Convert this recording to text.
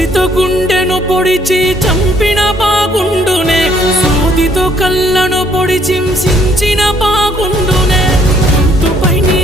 కత్తితో గుండెను పొడిచి చంపిన బాగుండునే, సూదితో కళ్ళను పొడిచి హింసించిన బాగుండునే, గొంతుపై నీ